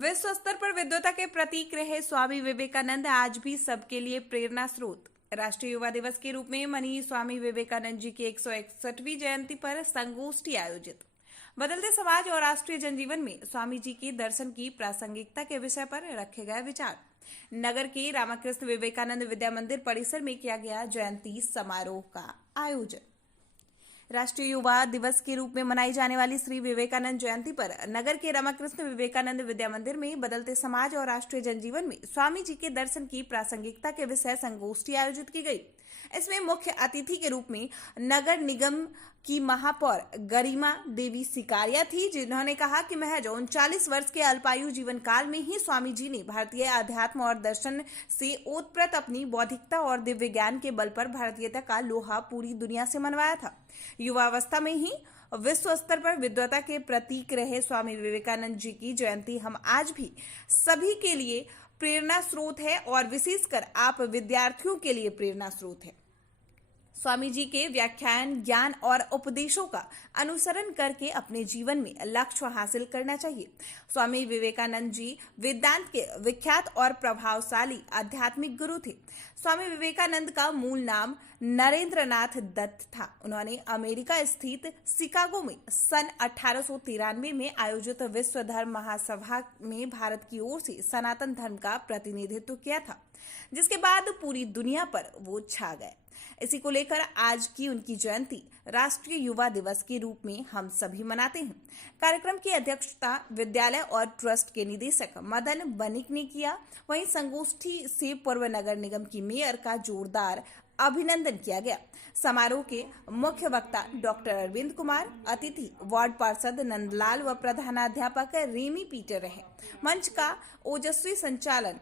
विश्व स्तर पर विद्वता के प्रतीक रहे स्वामी विवेकानंद आज भी सबके लिए प्रेरणा स्रोत। राष्ट्रीय युवा दिवस के रूप में मनी स्वामी विवेकानंद जी की 161वीं जयंती पर संगोष्ठी आयोजित। बदलते समाज और राष्ट्रीय जनजीवन में स्वामी जी के दर्शन की प्रासंगिकता के विषय पर रखे गए विचार। नगर के रामकृष्ण विवेकानंद विद्या मंदिर परिसर में किया गया जयंती समारोह का आयोजन। राष्ट्रीय युवा दिवस के रूप में मनाई जाने वाली श्री विवेकानंद जयंती पर नगर के रामकृष्ण विवेकानंद विद्या मंदिर में बदलते समाज और राष्ट्रीय जनजीवन में स्वामी जी के दर्शन की प्रासंगिकता के विषय संगोष्ठी आयोजित की गई। इसमें मुख्य अतिथि के रूप में नगर निगम की महापौर गरिमा देवी सिकारिया थी, जिन्होंने कहा कि महज 39 वर्ष के अल्पायु जीवन काल में ही स्वामी जी ने भारतीय अध्यात्म और दर्शन से ओतप्रोत अपनी बौद्धिकता और दिव्य ज्ञान के बल पर भारतीयता का लोहा पूरी दुनिया से मनवाया था। युवावस्था में ही विश्व स्तर पर विद्वता के प्रतीक रहे स्वामी विवेकानंद जी की जयंती हम आज भी सभी के लिए प्रेरणा स्रोत है और विशेषकर आप विद्यार्थियों के लिए प्रेरणा स्रोत है। स्वामी जी के व्याख्यान, ज्ञान और उपदेशों का अनुसरण करके अपने जीवन में लक्ष्य हासिल करना चाहिए। स्वामी विवेकानंद जी वेदांत के विख्यात और प्रभावशाली आध्यात्मिक गुरु थे। स्वामी विवेकानंद का मूल नाम नरेंद्रनाथ दत्त था। उन्होंने अमेरिका स्थित शिकागो में सन 1893 में आयोजित विश्व धर्म महासभा में भारत की ओर से सनातन धर्म का प्रतिनिधित्व किया था, जिसके बाद पूरी दुनिया पर वो छा गए। इसी को लेकर आज की उनकी जयंती राष्ट्रीय युवा दिवस के रूप में हम सभी मनाते हैं। कार्यक्रम की अध्यक्षता विद्यालय और ट्रस्ट के निदेशक मदन बनिक ने किया। वहीं संगोष्ठी से पूर्व नगर निगम की मेयर का जोरदार अभिनंदन किया गया। समारोह के मुख्य वक्ता डॉक्टर अरविंद कुमार, अतिथि वार्ड पार्षद नंदलाल व प्रधानाध्यापक रेमी पीटर रहे। मंच का ओजस्वी संचालन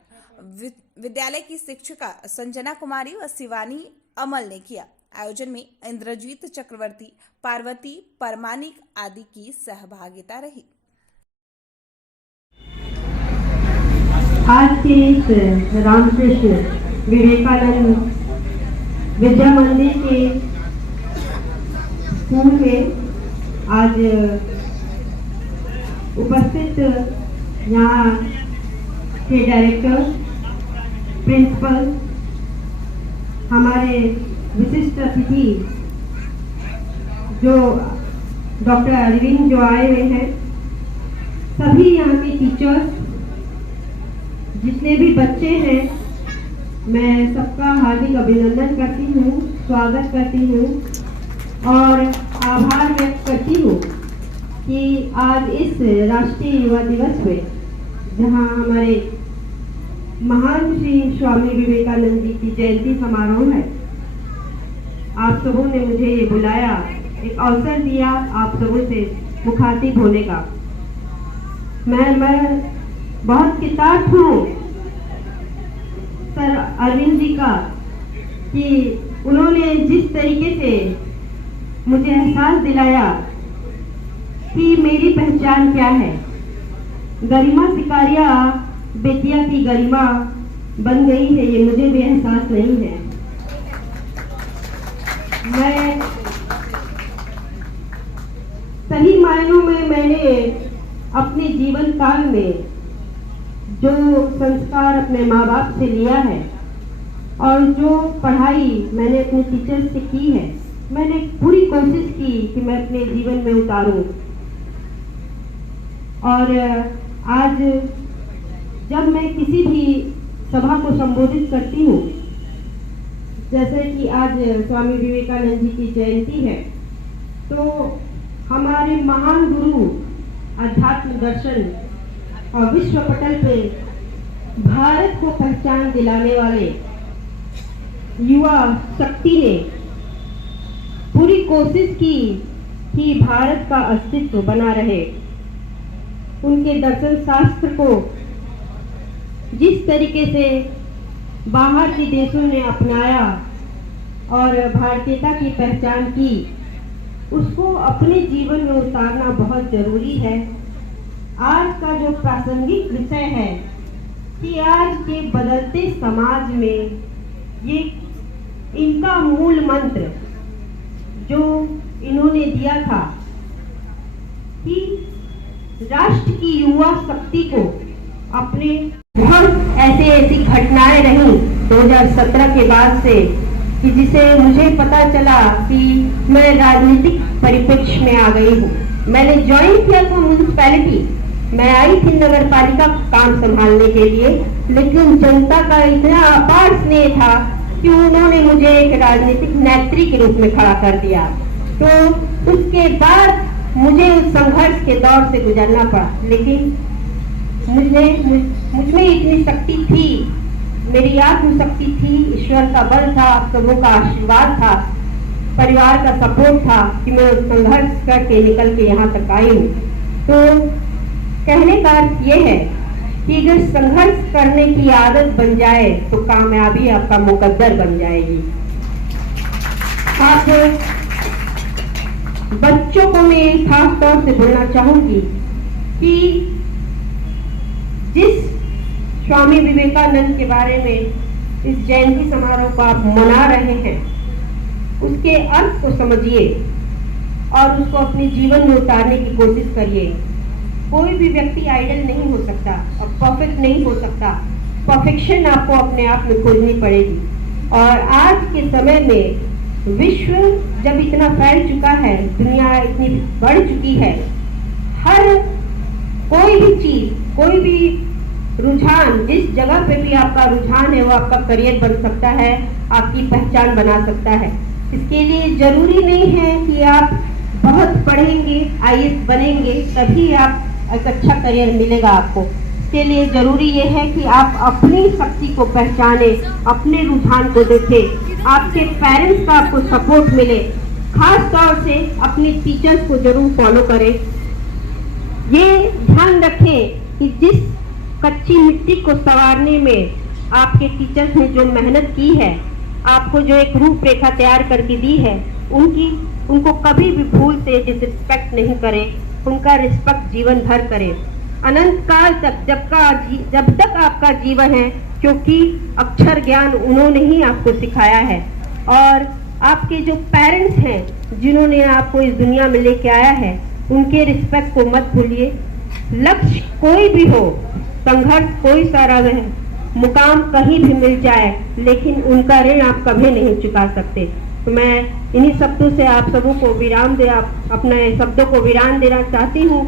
विद्यालय की शिक्षिका संजना कुमारी व शिवानी अमल ने किया। आयोजन में इंद्रजीत चक्रवर्ती, पार्वती परमानिक आदि की सहभागिता रही। आज के इस रामकृष्ण विवेकानंद विद्या मंदिर के स्कूल में आज उपस्थित यहाँ के डायरेक्टर, प्रिंसिपल, हमारे विशिष्ट अतिथि जो डॉक्टर अरविंद जो आए हुए हैं, सभी यहाँ के टीचर्स, जितने भी बच्चे हैं, मैं सबका हार्दिक अभिनंदन करती हूँ, स्वागत करती हूँ और आभार व्यक्त करती हूँ कि आज इस राष्ट्रीय युवा दिवस में जहाँ हमारे महान श्री स्वामी विवेकानंद जी की जयंती समारोह है, आप सबों ने मुझे ये बुलाया, एक अवसर दिया आप सबों से मुखातिब होने का। मैं बहुत कृतार्थ हूँ सर अरविंद जी का कि उन्होंने जिस तरीके से मुझे एहसास दिलाया कि मेरी पहचान क्या है। गरिमा सिकारिया बेटिया की गरिमा बन गई है, ये मुझे भी एहसास नहीं है। मैं सही मायनों में मैंने अपने जीवन काल में जो संस्कार अपने माँ बाप से लिया है और जो पढ़ाई मैंने अपने टीचर से की है, मैंने पूरी कोशिश की कि मैं अपने जीवन में उतारूं। और आज जब मैं किसी भी सभा को संबोधित करती हूँ, जैसे कि आज स्वामी विवेकानंद जी की जयंती है, तो हमारे महान गुरु अध्यात्म दर्शन और विश्व पटल पे भारत को पहचान दिलाने वाले युवा शक्ति ने पूरी कोशिश की कि भारत का अस्तित्व बना रहे। उनके दर्शन शास्त्र को जिस तरीके से बाहर के देशों ने अपनाया और भारतीयता की पहचान की, उसको अपने जीवन में उतारना बहुत जरूरी है। आज का जो प्रासंगिक विषय है कि आज के बदलते समाज में ये इनका मूल मंत्र जो इन्होंने दिया था कि राष्ट्र की युवा शक्ति को अपने बहुत ऐसी घटनाएं रही 2017 के बाद से कि जिसे मुझे पता चला कि मैं राजनीतिक परिप्रेक्ष्य में आ गई हूँ। मैंने ज्वाइन किया था म्यूनिसिपैलिटी, मैं आई थी नगर पालिका काम संभालने के लिए, लेकिन जनता का इतना अपार स्नेह था कि उन्होंने मुझे एक राजनीतिक नेत्री के रूप में खड़ा कर दिया। तो उसके बाद मुझे उस संघर्ष के दौर से गुजरना पड़ा, लेकिन मुझ में इतनी शक्ति थी, मेरी आत्मशक्ति थी, ईश्वर का बल था, आप सबों का आशीर्वाद था, परिवार का सपोर्ट था कि मैं उस संघर्ष करके निकल के यहाँ तक आई हूँ। तो कहने का अर्थ ये है कि अगर संघर्ष करने की आदत बन जाए तो कामयाबी आपका मुकद्दर बन जाएगी। आप बच्चों को मैं खास तौर से बोलना चाहूंगी कि जिस स्वामी विवेकानंद के बारे में इस जयंती समारोह को आप मना रहे हैं, उसके अर्थ को समझिए और उसको अपने जीवन में उतारने की कोशिश करिए। कोई भी व्यक्ति आइडल नहीं हो सकता और परफेक्ट नहीं हो सकता। परफेक्शन आपको अपने आप में खोजनी पड़ेगी। और आज के समय में विश्व जब इतना फैल चुका है, दुनिया इतनी बढ़ चुकी है, हर कोई भी चीज, कोई भी रुझान, जिस जगह पे भी आपका रुझान है वो आपका करियर बन सकता है, आपकी पहचान बना सकता है। इसके लिए जरूरी नहीं है कि आप बहुत पढ़ेंगे, IAS बनेंगे तभी आप एक अच्छा करियर मिलेगा आपको। इसके लिए जरूरी ये है कि आप अपनी शक्ति को पहचाने, अपने रुझान को देखें, आपके पेरेंट्स का आपको सपोर्ट मिले। खास तौर से अपने टीचर्स को जरूर फॉलो करें। ये ध्यान रखें कि जिस कच्ची मिट्टी को संवारने में आपके टीचर्स ने जो मेहनत की है, आपको जो एक रूपरेखा तैयार करके दी है, उनको कभी भी भूल से डिसरिस्पेक्ट नहीं करें, उनका रिस्पेक्ट जीवन भर करें, अनंत काल तक, जब तक आपका जीवन है, क्योंकि अक्षर ज्ञान उन्होंने ही आपको सिखाया है। और आपके जो पेरेंट्स हैं जिन्होंने आपको इस दुनिया में लेके आया है, उनके रिस्पेक्ट को मत भूलिए। लक्ष्य कोई भी हो, संघर्ष कोई सारा रहे, मुकाम कहीं भी मिल जाए, लेकिन उनका ऋण आप कभी नहीं चुका सकते। तो मैं इन्हीं शब्दों से आप सबों को अपने शब्दों को विराम देना चाहती हूँ।